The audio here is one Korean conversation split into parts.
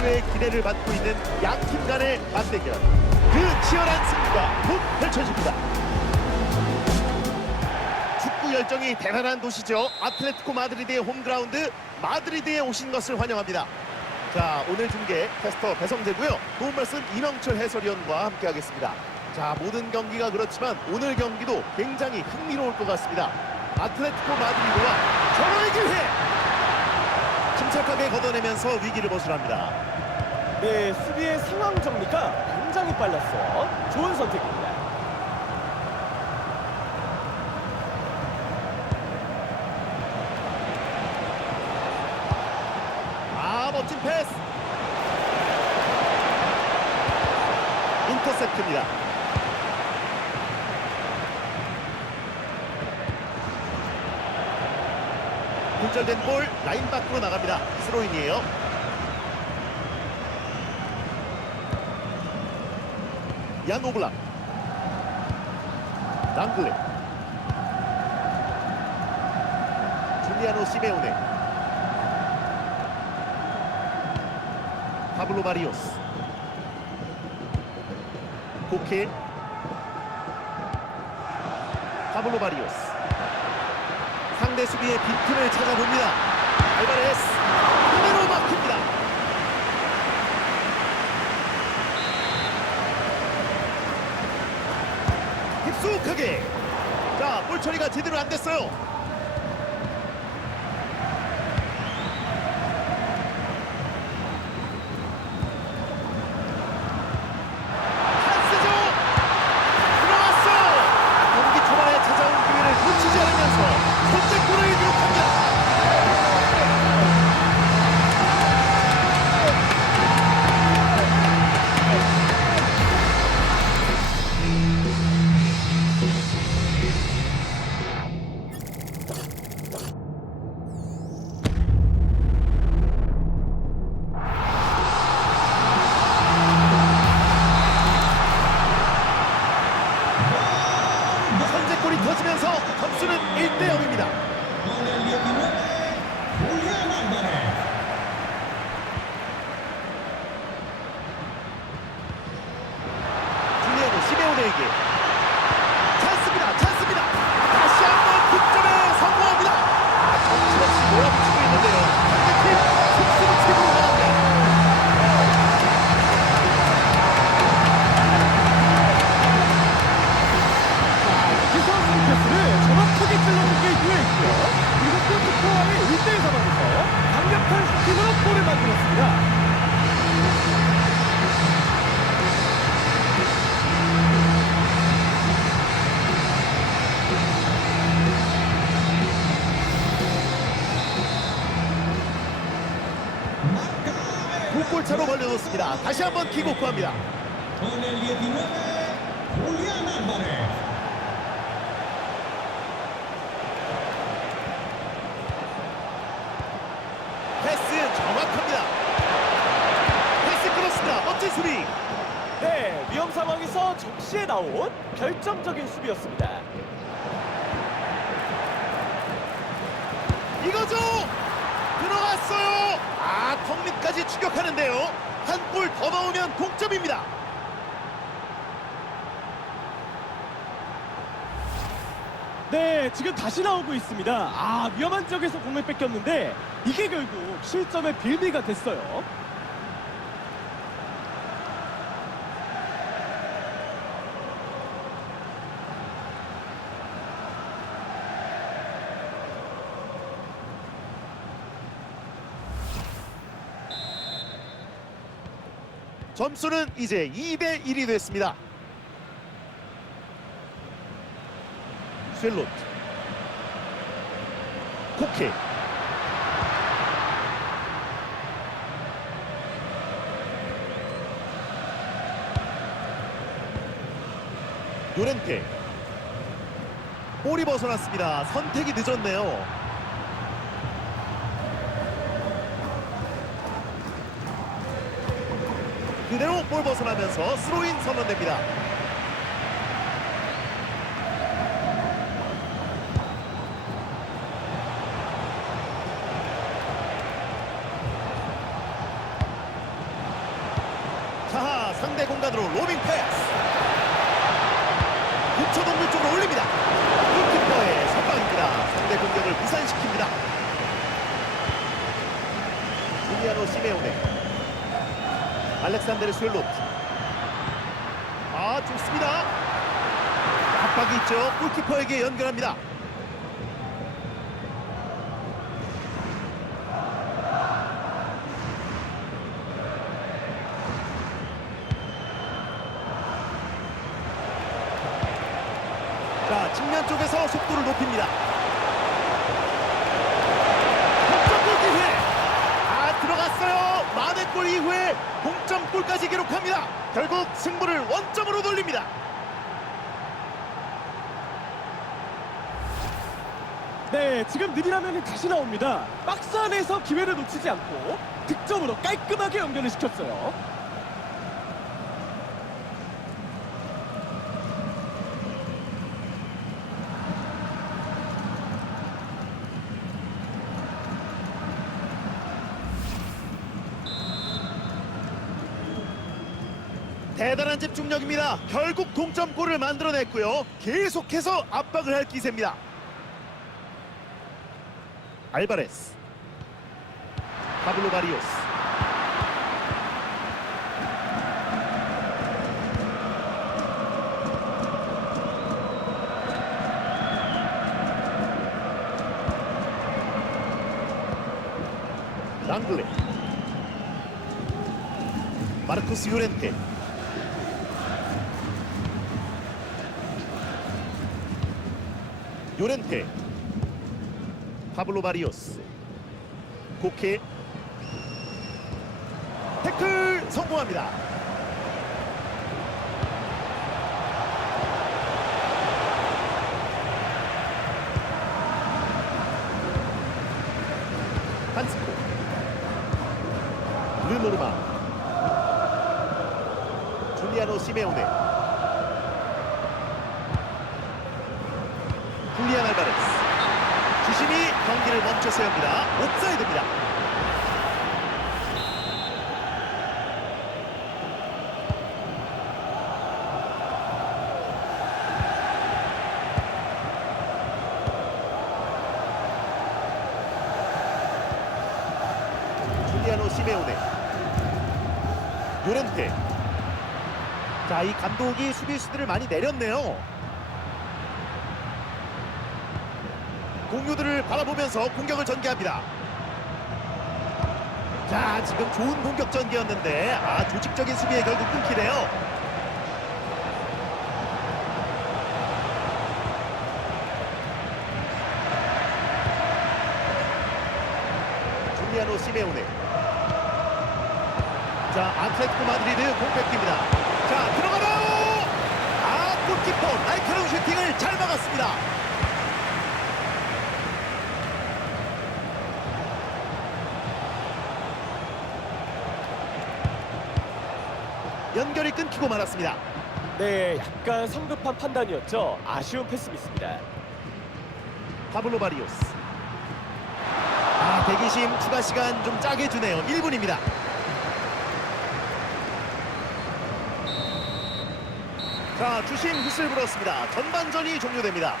우승의 기대를 받고 있는 양팀 간의 맞대결. 그 치열한 승부가 곧 펼쳐집니다. 축구 열정이 대단한 도시죠. 아틀레티코 마드리드의 홈그라운드 마드리드에 오신 것을 환영합니다. 자 오늘 중계 캐스터 배성재고요. 도움 말씀 이명철 해설위원과 함께하겠습니다. 자 모든 경기가 그렇지만 오늘 경기도 굉장히 흥미로울 것 같습니다. 아틀레티코 마드리드와 전화의 기회. 침착하게 걷어내면서 위기를 벗어납니다. 네, 수비의 상황 정리가 굉장히 빨랐어요. 좋은 선택입니다. 아 멋진 패스. 인터셉트입니다. 굴절된 볼 라인 밖으로 나갑니다. 스로인이에요. 얀 오블락. 랑글레. 줄리아노 시메오네. 파블로 마리오스. 코케. 파블로 마리오스. 상대 수비의 빈틈을 찾아봅니다. 알바레스 그대로 막힙니다 깊숙하게 자볼 처리가 제대로 안 됐어요 다시 한번 킥오프 합니다. Con el 19, Julián Álvarez. 패스 정확합니다. 패스 끌었습니다. 멋진 수비. 네, 위험 상황에서 적시에 나온 결정적인 수비였습니다. 이거죠! 들어갔어요! 아 턱밑까지 추격하는데요 한 골 더 넣으면 동점입니다 네, 지금 다시 나오고 있습니다. 아, 위험한 지역에서 공을 뺏겼는데 이게 결국 실점의 빌미가 됐어요. 점수는 이제 2대 1이 됐습니다. 쉘롯. 코케. 요렌테. 볼이 벗어났습니다. 선택이 늦었네요 그대로 볼 벗어나면서 스로인 선언됩니다 상대 공간으로 로밍 패스. 근처 동물 쪽으로 올립니다. 골키퍼의 선방입니다. 상대 공격을 무산시킵니다. 줄리아노 시메오네. 알렉산데르 스웰로트. 아 좋습니다. 압박이 있죠. 골키퍼에게 연결합니다. 자 측면 쪽에서 속도를 높입니다. 동점골 기회. 아 만회골 이후에 동점골까지 기록합니다. 결국 승부를 원점으로 돌립니다. 네, 지금 느리라면이 다시 나옵니다. 박스 안에서 기회를 놓치지 않고 득점으로 깔끔하게 연결을 시켰어요. 대단한 집중력입니다. 결국 동점골을 만들어냈고요. 계속해서 압박을 할 기세입니다. 알바레스, 파블로 바리오스, 랑글레, 마르코스 요렌테. 요렌테 파블로 바리오스 고케 태클 성공합니다. 한스코 르노르마 줄리아노 시메오네 훌리안 알바레스. 주심이 경기를 멈춰서야 합니다. 옵사이드입니다. 줄리아노 시메오네. 요렌테. 자이 감독이 수비수들을 많이 내렸네요 공유들을 바라보면서 공격을 전개합니다. 자, 지금 좋은 공격 전개였는데 아 조직적인 수비에 결국 끊기네요. 줄리아노 시메오네. 자, 아틀레티코 마드리드 공 뺏깁니다. 자, 들어가나요? 아, 골키퍼 날카로운 슈팅을 잘 막았습니다. 연결이 끊기고 말았습니다. 네, 약간 성급한 판단이었죠. 아쉬운 패스 미스입니다. 파블로 바리오스. 아, 대기심 추가 시간 좀 짜게 주네요. 1분입니다. 자, 주심 휘슬 불었습니다. 전반전이 종료됩니다.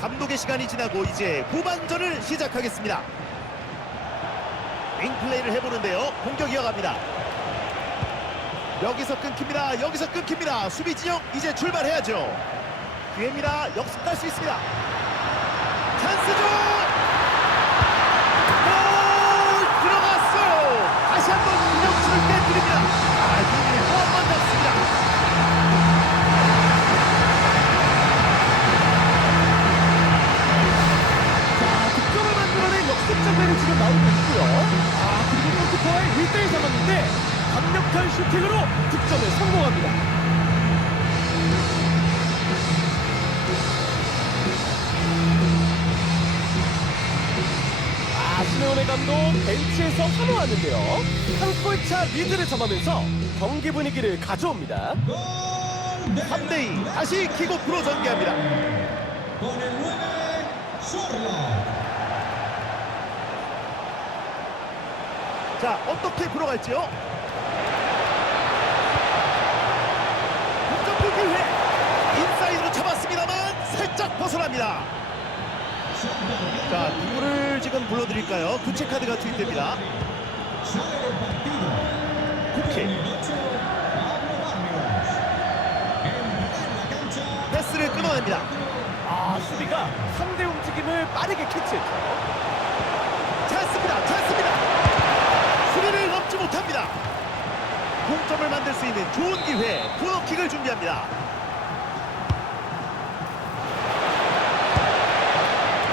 감독의 시간이 지나고 이제 후반전을 시작하겠습니다. 윙플레이를 해보는데요. 공격 이어갑니다. 여기서 끊깁니다. 여기서 끊깁니다. 수비 진영 이제 출발해야죠. 기회입니다. 역습할 수 있습니다. 찬스죠. 골 들어갔어요. 다시 한번 유격수를 깨뜨립니다. 장면이 지금 나오고 있고요. 아, 그리고 골키퍼의 1대1 상황인데 강력한 슈팅으로 득점에 성공합니다. 아, 신혜원의 감독 벤치에서 환호하는데요. 한 골차 리드를 점하면서 경기 분위기를 가져옵니다. Gol 3대2 다시 킥오프로 전개합니다. 자 어떻게 풀어갈지요? 공격골 기회 인사이드로 잡았습니다만 살짝 벗어납니다. 자 누구를 지금 불러드릴까요? 교체 카드가 투입됩니다. 쿠키 El 8, Pablo Barrios. Entra en la cancha. 패스를 끊어냅니다. 아, 수비가 상대 움직임을 빠르게 캐치했죠. 찬스입니다. 찬스입니다. 못합니다. 동점을 만들 수 있는 좋은 기회 코너킥을 준비합니다.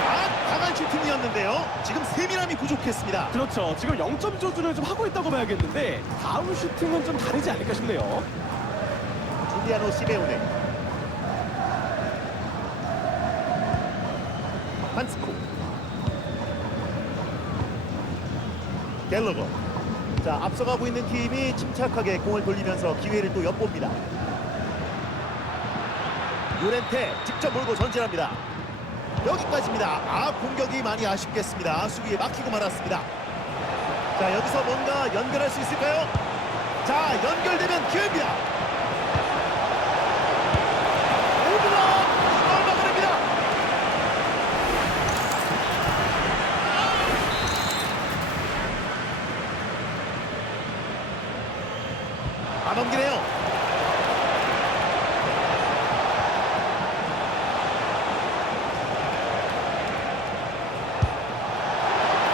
아, 강한 슈팅이었는데요. 지금 세밀함이 부족했습니다. 그렇죠. 지금 0점 조준을 좀 하고 있다고 봐야겠는데 다음 슈팅은 좀 다르지 않을까 싶네요. 줄리아노 시메오네 한스코 갤러거 자 앞서가고 있는 팀이 침착하게 공을 돌리면서 기회를 또 엿봅니다. 요렌테 직접 몰고 전진합니다. 여기까지입니다. 아 공격이 많이 아쉽겠습니다. 수비에 막히고 말았습니다. 자 여기서 뭔가 연결할 수 있을까요? 자 연결되면 기회입니다 오블락 이걸 막아냅니다. 안 넘기네요.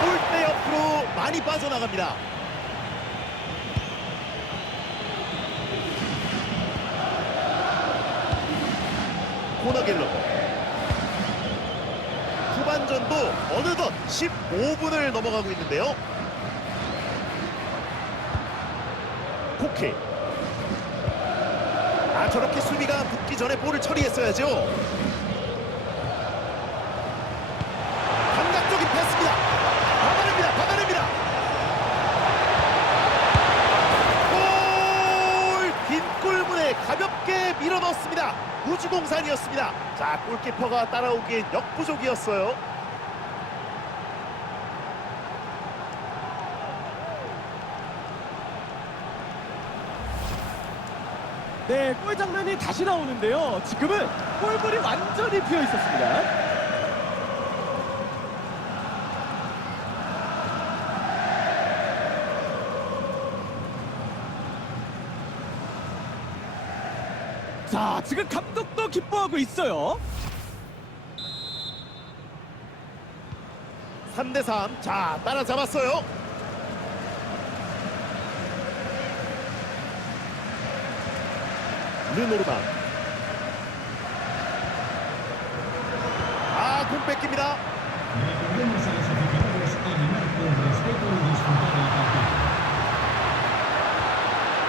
골대 옆으로 많이 빠져나갑니다. 코너길로 후반전도 어느덧 15분을 넘어가고 있는데요 코케 아 저렇게 수비가 붙기 전에 볼을 처리했어야죠 감각적인 패스입니다 박아냅니다 박아냅니다 골! 빈 골문에 가볍게 밀어넣습니다. 우주공산이었습니다. 자, 골키퍼가 따라오기엔 역부족이었어요. 네, 골 장면이 다시 나오는데요. 지금은 골물이 완전히 피어 있었습니다. 자, 지금 감독도 기뻐하고 있어요. 3대3. 자, 따라잡았어요. 르노르만. 아, 공 뺏깁니다.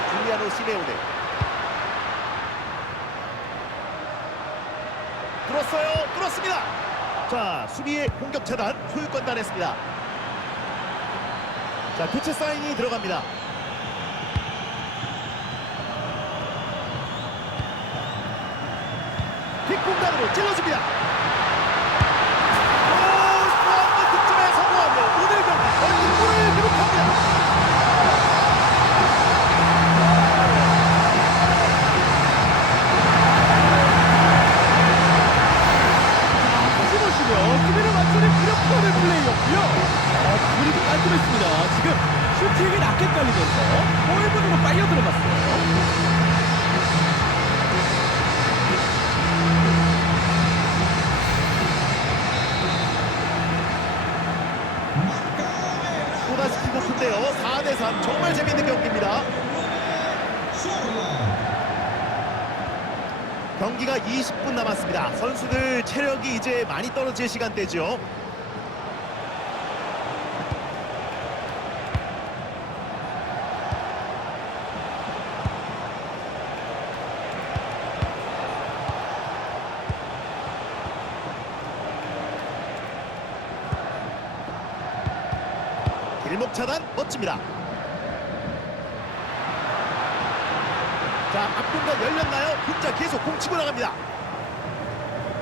줄리아노 시메오네. 뚫었어요. 뚫었습니다. 자, 수비의 공격 차단 소유권 단했습니다. 자, 교체 사인이 들어갑니다. 뒷공간으로 찔러줍니다. 선수들 체력이 이제 많이 떨어질 시간대죠. 길목 차단 멋집니다. 자, 앞공간 열렸나요? 혼자 계속 공 치고 나갑니다.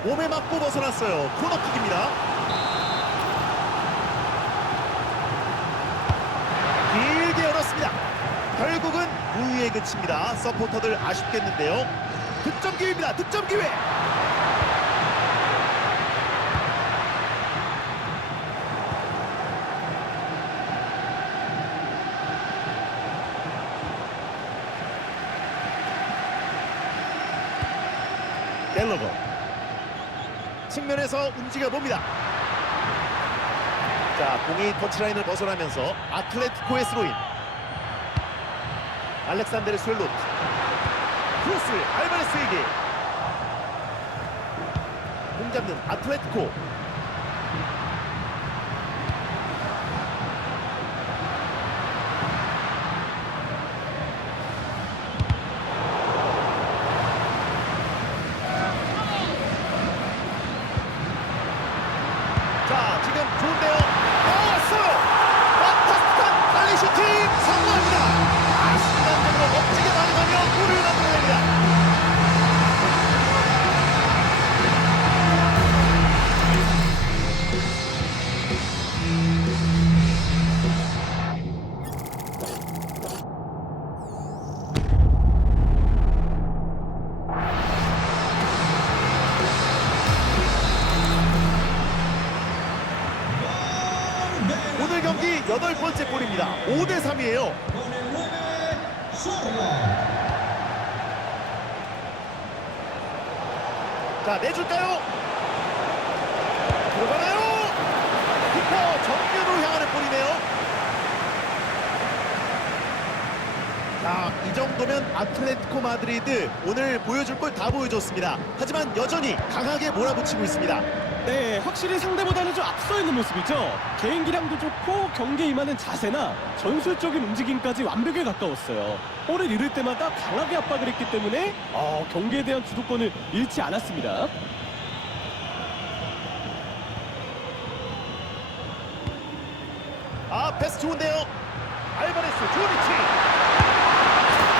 몸에 맞고 벗어났어요. 코너킥입니다. 길게 열었습니다. 결국은 무위에 그칩니다. 서포터들 아쉽겠는데요. 득점 기회입니다. 득점 기회. 갤러거 측면에서 움직여 봅니다. 자, 공이 터치라인을 벗어나면서 아틀레티코의 스로인. 알렉산데르 스웰로트. 크로스 알바레스에게. 공 잡는 아틀레티코. 여덟 번째 골입니다. 5대 3이에요. Con el 9, Zorro. 자, 내줄까요? 키퍼 정면으로 향하는 볼이네요. 자, 이 정도면 아틀레티코 마드리드 오늘 보여줄 걸 다 보여줬습니다. 하지만 여전히 강하게 몰아붙이고 있습니다. 네, 확실히 상대보다는 좀 앞서 있는 모습이죠. 개인기량도 좋고 경기에 임하는 자세나 전술적인 움직임까지 완벽에 가까웠어요. 볼을 잃을 때마다 강하게 압박을 했기 때문에 어, 경기에 대한 주도권을 잃지 않았습니다. 아, 패스 좋은데요. 알바레스 위치.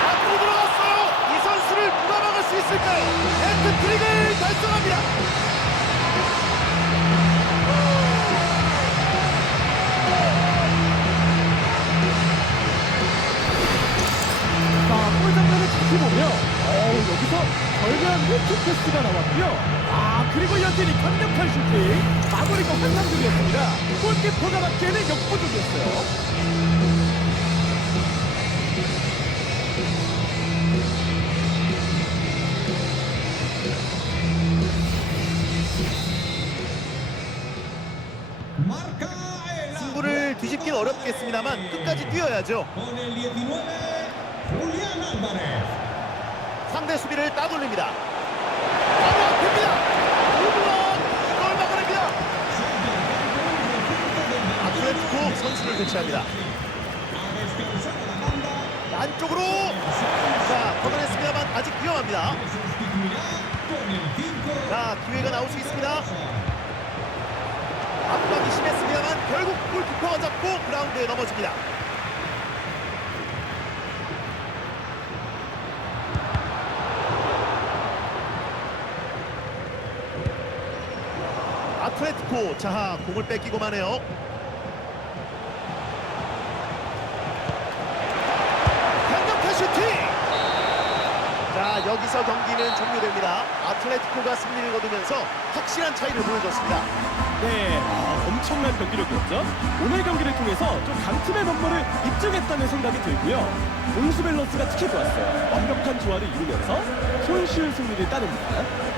아, 또 들어갔어요. 이 선수를 누가 엔트트릭을 달성합니다. 자, 골 장면을 다시 보면 어, 여기서 절묘한 왼쪽 패스가 나왔고요. 아, 그리고 여전히 강력한 슈팅. 마무리가 환상적이었습니다. 골키퍼가 맞기에는 역부족이었어요. 어렵겠습니다만 끝까지 뛰어야죠. Con el 19, Julián Álvarez. 상대 수비를 따돌립니다. 막아냅니다. 선수를 교체합니다. 안쪽으로 자 걷어냈습니다만 아직 위험합니다. Sustituirá con el 5. 자 기회가 나올 수 있습니다. 압박이 심했습니다만 결국 골키퍼가 잡고 그라운드에 넘어집니다. 아틀레티코 자 공을 뺏기고만 해요. 강력한 슈팅! 자 여기서 경기는 종료됩니다. 아틀레티코가 승리를 거두면서 확실한 차이를 보여줬습니다. 네, 아, 엄청난 경기력이었죠. 오늘 경기를 통해서 좀 강팀의 면모를 입증했다는 생각이 들고요. 공수 밸런스가 특히 좋았어요. 완벽한 조화를 이루면서 손쉬운 승리를 따냅니다.